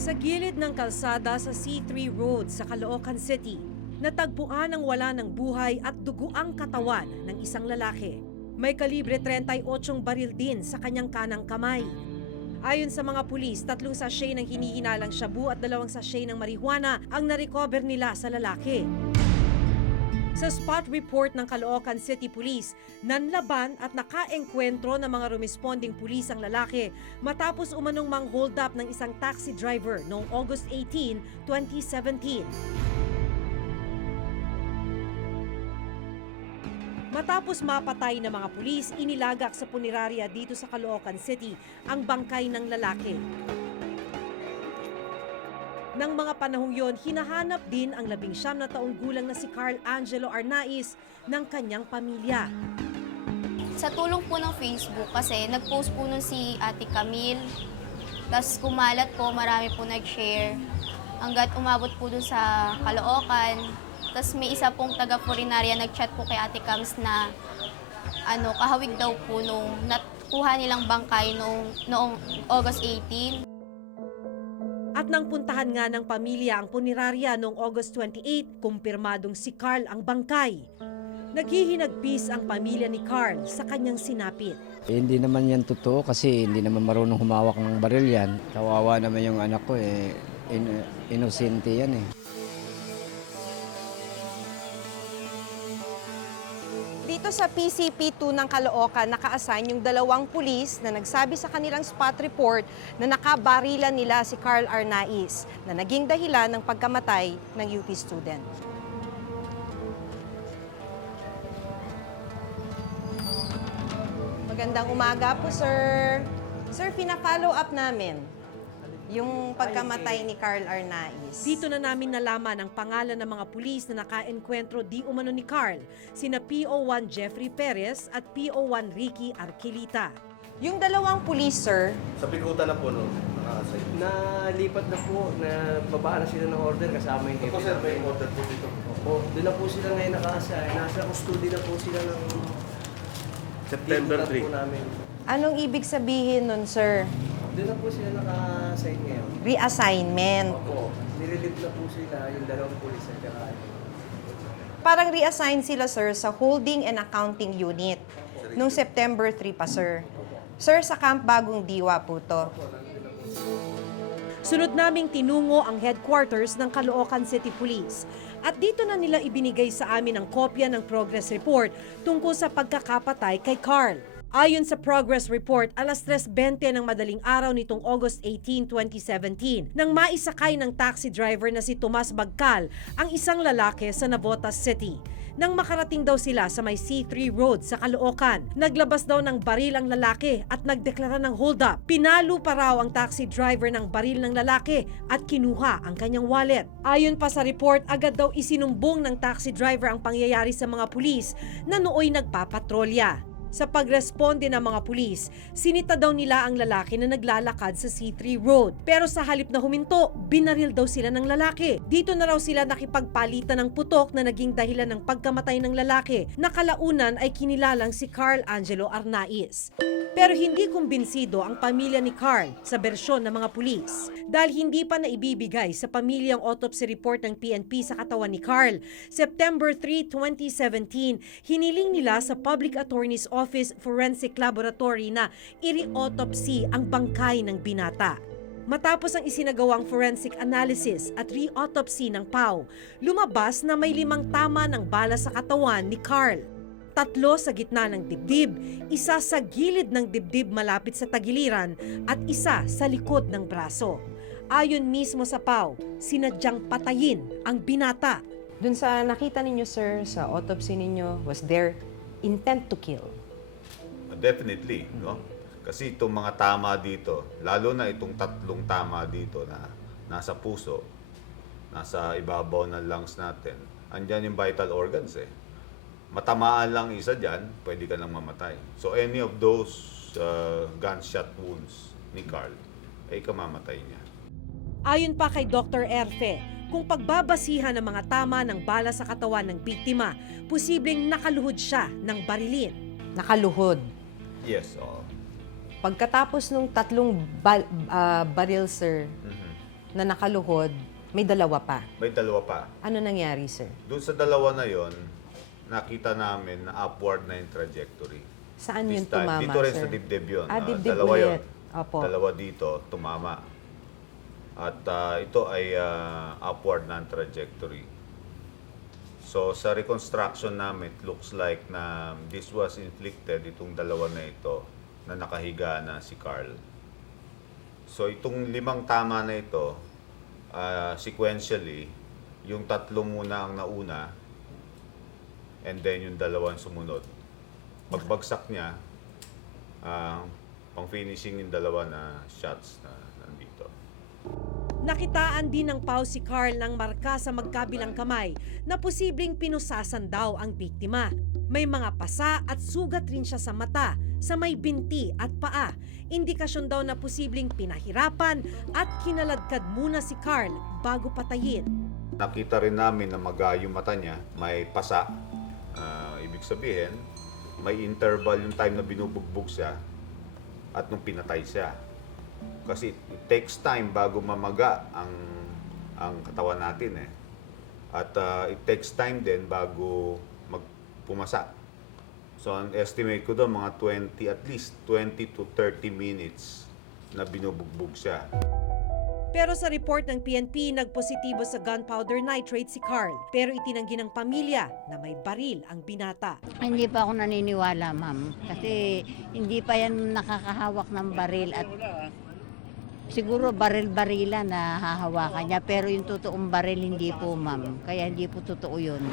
Sa gilid ng kalsada sa C3 Road sa Caloocan City, natagpuan ang wala ng buhay at duguang katawan ng isang lalaki. May kalibre 38 baril din sa kanyang kanang kamay. Ayon sa mga pulis, 3 sachet ng hinihinalang shabu at 2 sachet ng marijuana ang narecover nila sa lalaki. Sa spot report ng Caloocan City Police, nanlaban at nakaengkwentro ng mga rumesponding pulis ang lalaki matapos umanong mang-hold up ng isang taxi driver noong August 18, 2017. Matapos mapatay ng mga pulis, inilagak sa punerarya dito sa Caloocan City ang bangkay ng lalaki. Nang mga panahong yon, hinahanap din ang 19 na taong gulang na si Carl Angelo Arnaiz ng kanyang pamilya. Sa tulong po ng Facebook kasi nag-post po nun si Ate Camille, tapos kumalat po, marami po nag-share hanggat umabot po dun sa Caloocan. Tapos may isa pong taga-Forinaria nag-chat po kay Ate Cams na kahawig daw po nung nakuha nilang bangkay noong August 18. At nang puntahan nga ng pamilya ang punerarya noong August 28, kumpirmadong si Carl ang bangkay. Naghihinagpis ang pamilya ni Carl sa kanyang sinapit. Hindi naman yan totoo kasi hindi naman marunong humawak ng baril yan. Kawawa naman yung anak ko inosente yan eh. Dito sa PCP2 ng Caloocan, naka-assign yung 2 pulis na nagsabi sa kanilang spot report na nakabarilan nila si Carl Arnaiz na naging dahilan ng pagkamatay ng UP student. Magandang umaga po, sir. Sir, pina-follow up namin yung pagkamatay ni Carl Arnaiz. Dito na namin nalaman ang pangalan ng mga pulis na naka-enkwentro di umano ni Carl, sina PO1 Jeffrey Perez at PO1 Ricky Arquilita. Yung 2 pulis, sir, Sa Bikutan na po, no? Nakasay. Nalipat na po, na babaan na sila ng order kasama yung Ito, sir, may order po dito. Opo, doon na po sila ngayon nakaasay. Nasa custody na po sila ng September dito na 3. po namin. anong ibig sabihin nun, sir? Doon na po sila naka-assign ngayon. Reassignment. Opo, nirelieve na po sila yung 2 pulis at saka Parang reassign sila, sir, sa holding and accounting unit. Nung September 3 pa, sir. Sir, sa Camp Bagong Diwa po to. Sunod naming tinungo ang headquarters ng Caloocan City Police. At dito na nila ibinigay sa amin ang kopya ng progress report tungkol sa pagkakapatay kay Carl. Ayon sa progress report, alas 3:20 ng madaling araw nitong August 18, 2017, nang maisakay ng taxi driver na si Tomas Bagcal ang isang lalaki sa Navotas City. Nang makarating daw sila sa may C3 Road sa Caloocan, naglabas daw ng baril ang lalaki at nagdeklara ng hold-up. Pinalo pa raw ang taxi driver ng baril ng lalaki at kinuha ang kanyang wallet. Ayon pa sa report, agad daw isinumbong ng taxi driver ang pangyayari sa mga pulis na nooy nagpapatrolya. Sa pagresponde ng mga pulis, sinita daw nila ang lalaki na naglalakad sa C3 Road. Pero sa halip na huminto, binaril daw sila ng lalaki. Dito na raw sila nakipagpalitan ng putok na naging dahilan ng pagkamatay ng lalaki na kalaunan ay kinilalang si Carl Angelo Arnaiz. Pero hindi kumbinsido ang pamilya ni Carl sa bersyon ng mga pulis. Dahil hindi pa naibibigay sa pamilya ang autopsy report ng PNP sa katawan ni Carl, September 3, 2017, hiniling nila sa Public Attorney's Office Forensic Laboratory na i-autopsy ang bangkay ng binata. Matapos ang isinagawang forensic analysis at re-autopsy ng PAW, lumabas na may 5 tama ng bala sa katawan ni Carl. 3 sa gitna ng dibdib, 1 sa gilid ng dibdib malapit sa tagiliran at 1 sa likod ng braso. Ayon mismo sa PAW, sinadyang patayin ang binata. Dun sa nakita ninyo, sir, sa autopsy ninyo, was there intent to kill? Definitely, no? Kasi itong mga tama dito, lalo na itong 3 tama dito na nasa puso, nasa ibabaw ng lungs natin, andyan yung vital organs eh. Matamaan lang isa dyan, pwede ka nang mamatay. So any of those gunshot wounds ni Carl, ay kamamatay niya. Ayon pa kay Dr. Erfe, kung pagbabasihan ng mga tama ng bala sa katawan ng biktima, posibleng nakaluhod siya ng barilin. Nakaluhod. Yes, oo. Pagkatapos nung 3 baril, sir, na nakaluhod, may dalawa pa. May dalawa pa. Ano nangyari, sir? Doon sa dalawa na yon, nakita namin na upward na yung trajectory. Saan This yun time, tumama, dito rin sir? sa dibdib yun. Dibdib Dalawa ulit. yun. Opo. Dalawa dito, tumama. At ito ay upward na ang trajectory. So sa reconstruction namin, it looks like na this was inflicted, itong dalawa na ito, na nakahiga na si Carl. So itong 5 tama na ito, sequentially, yung 3 muna ang nauna, and then yung 2 ang sumunod. Pagbagsak niya, pang-finishing yung 2 na shots na nandito. Nakitaan din ng PAO si Carl ng marka sa magkabilang kamay na posibleng pinusasan daw ang biktima. May mga pasa at sugat rin siya sa mata, sa may binti at paa. Indikasyon daw na posibleng pinahirapan at kinaladkad muna si Carl bago patayin. Nakita rin namin na maga yung mata niya, may pasa. Ibig sabihin, may interval yung time na binubugbog siya at nung pinatay siya. Kasi it takes time bago mamaga ang katawan natin eh. At it takes time din bago pumasa. So ang estimate ko doon mga at least 20 to 30 minutes na binubugbog siya. Pero sa report ng PNP, nagpositibo sa gunpowder nitrate si Carl. Pero itinanggi ng pamilya na may baril ang binata. Hindi pa ako naniniwala, ma'am. Kasi hindi pa yan nakakahawak ng baril at siguro baril-barila na hahawakan niya. Pero yung totoong baril hindi po, ma'am. Kaya hindi po totoo yun.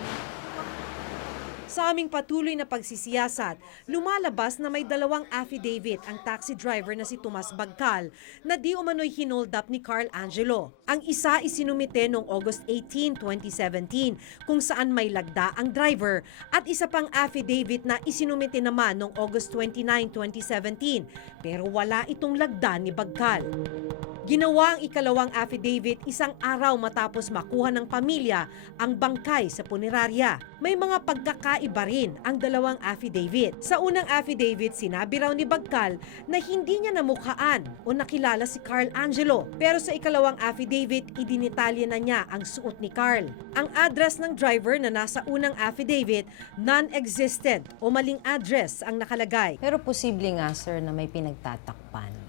Sa aming patuloy na pagsisiyasat, lumalabas na may 2 affidavit ang taxi driver na si Tomas Bagcal na di umano'y hinold up ni Carl Angelo. Ang isa isinumite noong August 18, 2017 kung saan may lagda ang driver at isa pang affidavit na isinumite naman noong August 29, 2017 pero wala itong lagda ni Bagcal. Ginawa ang ikalawang affidavit 1 araw matapos makuha ng pamilya ang bangkay sa punerarya. May mga pagkakaiba rin ang 2 affidavit. Sa unang affidavit, sinabi raw ni Bagcal na hindi niya namukhaan o nakilala si Carl Angelo. Pero sa ikalawang affidavit, idinitalya na niya ang suot ni Carl. Ang address ng driver na nasa unang affidavit, non-existent o maling address ang nakalagay. Pero posible nga, sir, na may pinagtatakpan.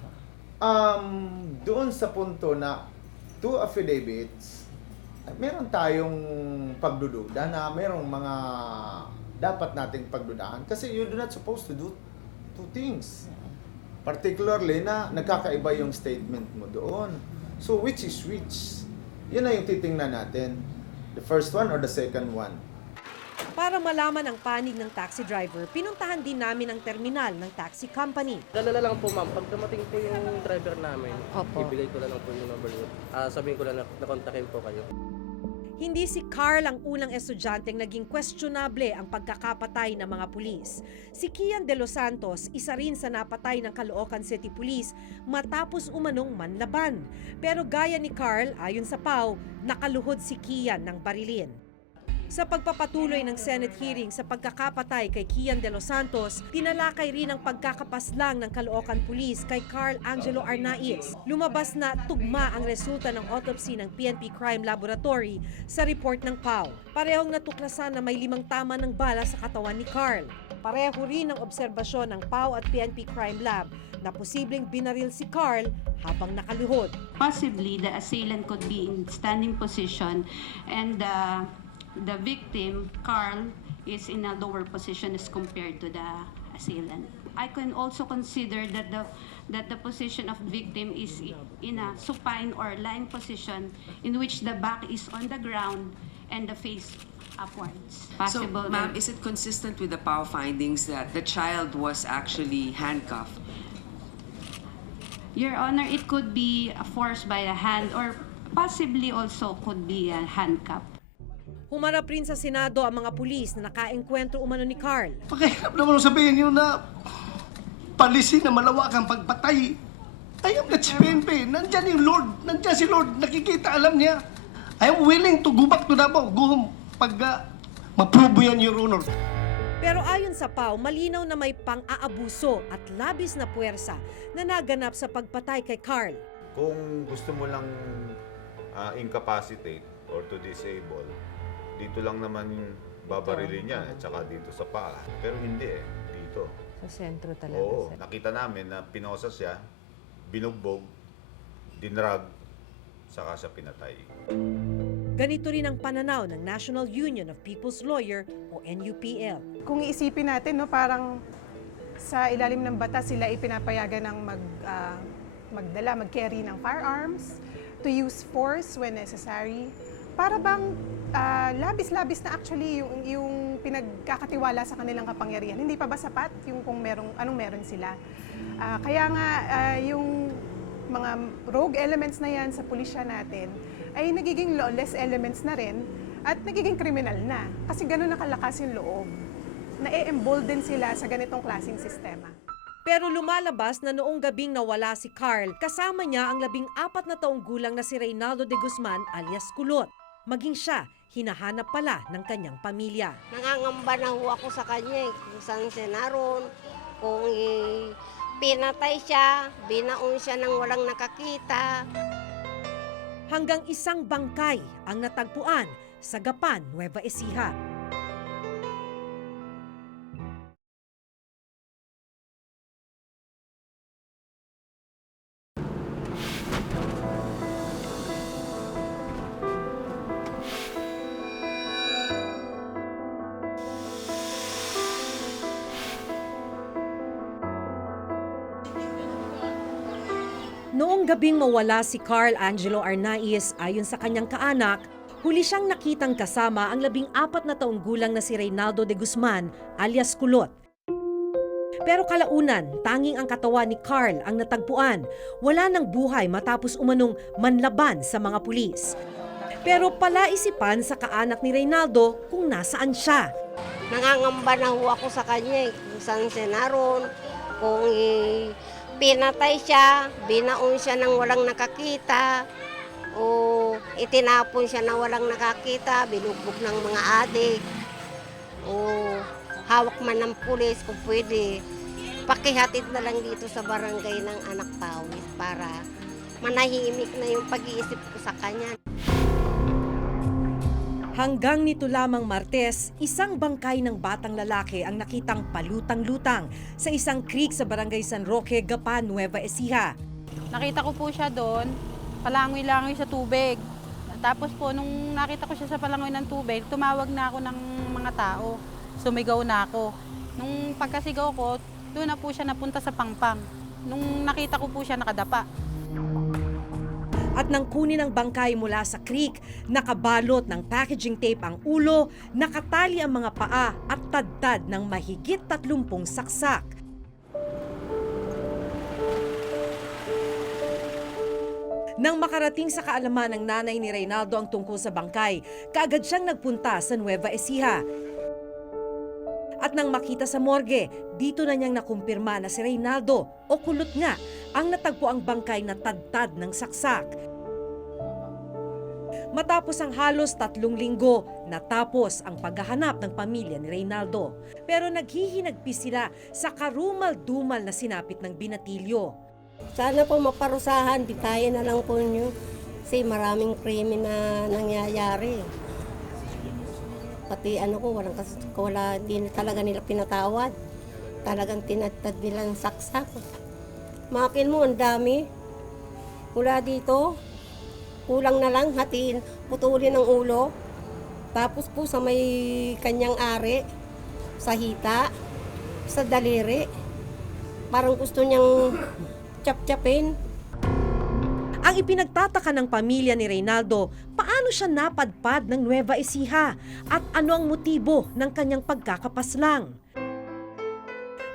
Doon sa punto na 2 affidavits, meron tayong pagdududa na merong mga dapat nating pagdudahan kasi you're not supposed to do 2 things. Particularly na nagkakaiba yung statement mo doon. So which is which? Yun na yung titingnan natin. The first one or the second one? Para malaman ang panig ng taxi driver, pinuntahan din namin ang terminal ng taxi company. Dalala lang po, ma'am. Pag dumating po yung driver namin, Opo. ibigay ko lang po yung number niyo. Sabihin ko lang na nakontakin po kayo. Hindi si Carl ang unang estudyanteng naging questionable ang pagkakapatay ng mga pulis. Si Kian De Los Santos, isa rin sa napatay ng Caloocan City Police matapos umanong manlaban. Pero gaya ni Carl, ayon sa PAO, nakaluhod si Kian ng barilin. Sa pagpapatuloy ng Senate hearing sa pagkakapatay kay Kian De Los Santos, tinalakay rin ang pagkakapaslang ng Caloocan Police kay Carl Angelo Arnaiz. Lumabas na tugma ang resulta ng autopsy ng PNP Crime Laboratory sa report ng PAO. Parehong natuklasan na may 5 tama ng bala sa katawan ni Carl. Pareho rin ang obserbasyon ng PAO at PNP Crime Lab na posibleng binaril si Carl habang nakaluhod. Possibly, the assailant could be in standing position and the victim, Carl, is in a lower position as compared to the assailant. I can also consider that the position of victim is in a supine or lying position in which the back is on the ground and the face upwards. Possible. So, ma'am, is it consistent with the PAO findings that the child was actually handcuffed? Your Honor, it could be forced by a hand or possibly also could be a handcuff. Humarap rin sa Senado ang mga pulis na nakaengkwentro umano ni Carl. Pakihap naman sabihin nyo na palisi na malawak ang pagpatay. I am not PNP. Nandyan yung Lord. Nandyan si Lord. Nakikita, alam niya. I am willing to go back to Davao. Go pag ma-prove yan, Your Honor. Pero ayon sa PAO, malinaw na may pang-aabuso at labis na puwersa na naganap sa pagpatay kay Carl. Kung gusto mo lang incapacitate or to disable, dito lang naman babarilin niya at saka dito sa paa. Pero hindi dito. Sa sentro talaga. Oo, nakita namin na pinosa siya, binugbog, dinrag, saka siya pinatay. Ganito rin ang pananaw ng National Union of People's Lawyer o NUPL. Kung iisipin natin, no, parang sa ilalim ng batas sila ipinapayagan ng mag-carry ng firearms, to use force when necessary. Para bang labis-labis na actually yung pinagkakatiwala sa kanilang kapangyarihan. Hindi pa ba sapat yung kung anong meron sila? Kaya nga yung mga rogue elements na yan sa pulisya natin ay nagiging lawless elements na rin at nagiging kriminal na. Kasi gano'n nakalakas yung loob. Na-embolden sila sa ganitong klaseng sistema. Pero lumalabas na noong gabing nawala si Carl, kasama niya ang 14 na taong gulang na si Reynaldo de Guzman alias Kulot. Maging siya, hinahanap pala ng kanyang pamilya. Nangangamba na ho ako sa kanya kung saan siya naroon, kung pinatay siya, binaon siya nang walang nakakita. Hanggang isang bangkay ang natagpuan sa Gapan, Nueva Ecija. Noong gabing mawala si Carl Angelo Arnaiz, ayon sa kanyang kaanak, huli siyang nakitang kasama ang 14 na taong gulang na si Reynaldo de Guzman alias Kulot. Pero kalaunan, tanging ang katawan ni Carl ang natagpuan. Wala nang buhay matapos umanong manlaban sa mga pulis. Pero palaisipan sa kaanak ni Reynaldo kung nasaan siya. Nangangamba na ho ako sa kanya kung saan siya naroon, kung pinatay siya, binaon siya nang walang nakakita, o itinapon siya na walang nakakita, binugbog ng mga adik, o hawak man ng pulis kung pwede. Pakihatid na lang dito sa barangay ng Anak Pawis para manahimik na yung pag-iisip ko sa kanya. Hanggang nito lamang Martes, isang bangkay ng batang lalaki ang nakitang palutang-lutang sa isang creek sa barangay San Roque, Gapan, Nueva Ecija. Nakita ko po siya doon, palangoy-langoy sa tubig. Tapos po, nung nakita ko siya sa palangoy ng tubig, tumawag na ako ng mga tao. Sumigaw na ako. Nung pagkasigaw ko, doon na po siya napunta sa pangpang. Nung nakita ko po siya nakadapa. At nang kunin ang bangkay mula sa creek, nakabalot ng packaging tape ang ulo, nakatali ang mga paa at tadtad ng mahigit 30 saksak. Nang makarating sa kaalaman ng nanay ni Reynaldo ang tungkol sa bangkay, kaagad siyang nagpunta sa Nueva Ecija. At nang makita sa morgue, dito na niyang nakumpirma na si Reynaldo o Kulot nga ang natagpo ang bangkay na tadtad ng saksak. Matapos ang halos 3 linggo, natapos ang paghahanap ng pamilya ni Reynaldo. Pero naghihinagpis sila sa karumal-dumal na sinapit ng binatilyo. Sana po maparusahan, bitayan na lang po niyo. Kasi maraming krimen na nangyayari. Pati wala din talaga nila pinatawad. Talagang tinatad nila ng saksak. Makin mo, ang dami. Mula dito, kulang na lang, hatiin, putulin ang ulo. Tapos po sa may kanyang ari, sa hita, sa daliri. Parang gusto niyang chap-chapin. Ang ipinagtataka ng pamilya ni Reynaldo, paano siya napadpad ng Nueva Ecija at ano ang motibo ng kanyang pagkakapaslang.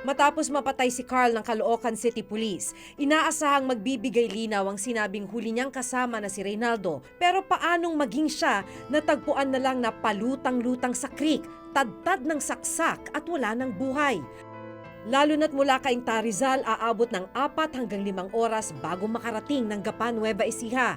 Matapos mapatay si Carl ng Caloocan City Police, inaasahang magbibigay linaw ang sinabing huli niyang kasama na si Reynaldo. Pero paanong maging siya natagpuan na lang na palutang-lutang sa creek, tadtad ng saksak at wala ng buhay? Lalo na't mula Cainta Rizal, aabot ng 4 hanggang 5 oras bago makarating ng Gapan, Nueva Ecija.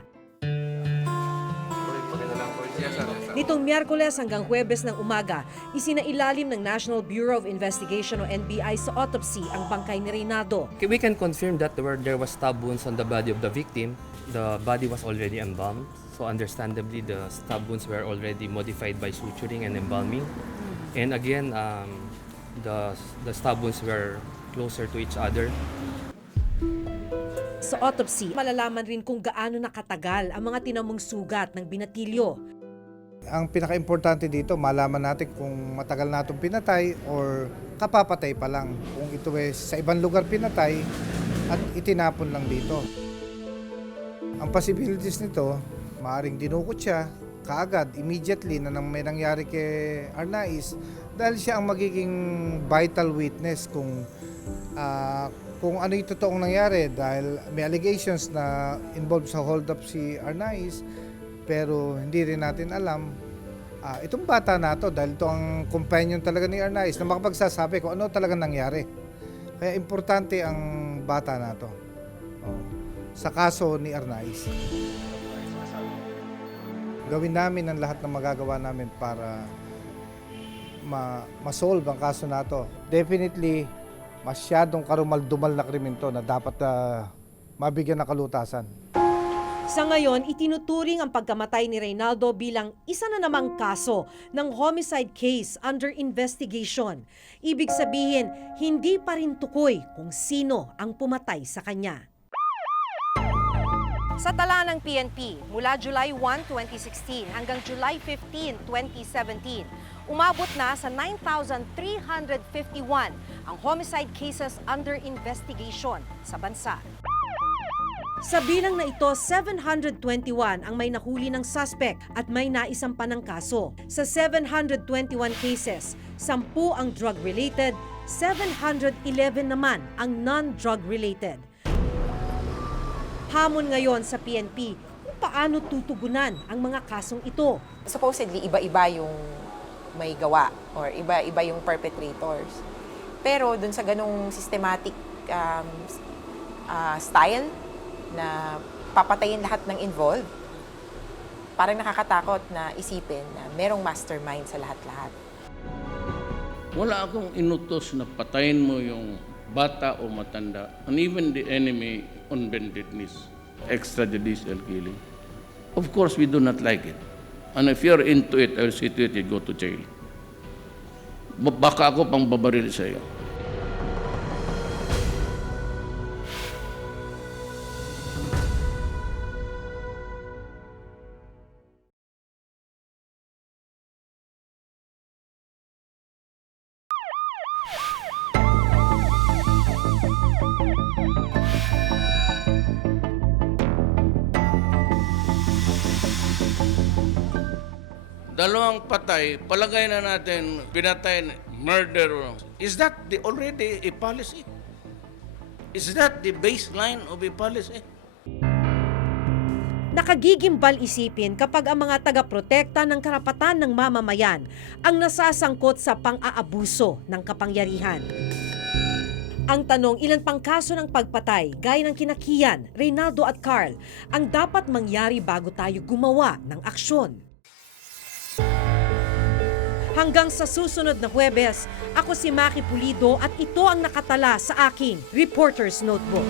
Nitong Miyerkules hanggang Huwebes ng umaga, isinailalim ng National Bureau of Investigation o NBI sa autopsy ang bangkay ni Reynaldo. We can confirm that there was stab wounds on the body of the victim. The body was already embalmed. So understandably, the stab wounds were already modified by suturing and embalming. And again, the stab wounds were closer to each other. Sa autopsy, malalaman rin kung gaano nakatagal ang mga tinamong sugat ng binatilyo. Ang pinaka-importante dito, malaman natin kung matagal na itong pinatay or kapapatay pa lang. Kung ito ay sa ibang lugar pinatay at itinapon lang dito. Ang possibilities nito, maaaring dinukot siya kaagad, immediately na may nangyari kay Arnaiz dahil siya ang magiging vital witness kung ano yung totoong nangyari dahil may allegations na involved sa hold-up si Arnaiz pero hindi rin natin alam itong bata na to dahil ito ang companion talaga ni Arnaiz na makapagsasabi kung ano talaga nangyari. Kaya importante ang bata na to sa kaso ni Arnaiz. Gawin namin ang lahat ng magagawa namin para ma-solve ang kaso na to. Definitely, masyadong karumal-dumal na krimen to na dapat mabigyan ng kalutasan. Sa ngayon, itinuturing ang pagkamatay ni Reynaldo bilang isa na namang kaso ng homicide case under investigation. Ibig sabihin, hindi pa rin tukoy kung sino ang pumatay sa kanya. Sa tala ng PNP, mula July 1, 2016 hanggang July 15, 2017, umabot na sa 9,351 ang homicide cases under investigation sa bansa. Sa bilang na ito, 721 ang may nahuli ng suspect at may naisampa ng kaso. Sa 721 cases, 10 ang drug-related, 711 naman ang non-drug-related. Hamon ngayon sa PNP kung paano tutugunan ang mga kasong ito. Supposedly, iba-iba yung may gawa or iba-iba yung perpetrators. Pero dun sa ganong systematic style na papatayin lahat ng involved, parang nakakatakot na isipin na merong mastermind sa lahat-lahat. Wala akong inutos na patayin mo yung bata o matanda, and even the enemy on bendedness, extrajudicial killing. Of course, we do not like it. And if you're into it, I'll see to it, you go to jail. Baka ako pang babaril sa iyo. Dalawang patay, palagay na natin, pinatay, murder. Is that already a policy? Is that the baseline of a policy? Nakagigimbal isipin kapag ang mga taga-protekta ng karapatan ng mamamayan ang nasasangkot sa pang-aabuso ng kapangyarihan. Ang tanong, ilan pang kaso ng pagpatay, gaya ng kina Kian, Reynaldo at Carl, ang dapat mangyari bago tayo gumawa ng aksyon? Hanggang sa susunod na Huwebes, ako si Maki Pulido at ito ang nakatala sa aking Reporter's Notebook.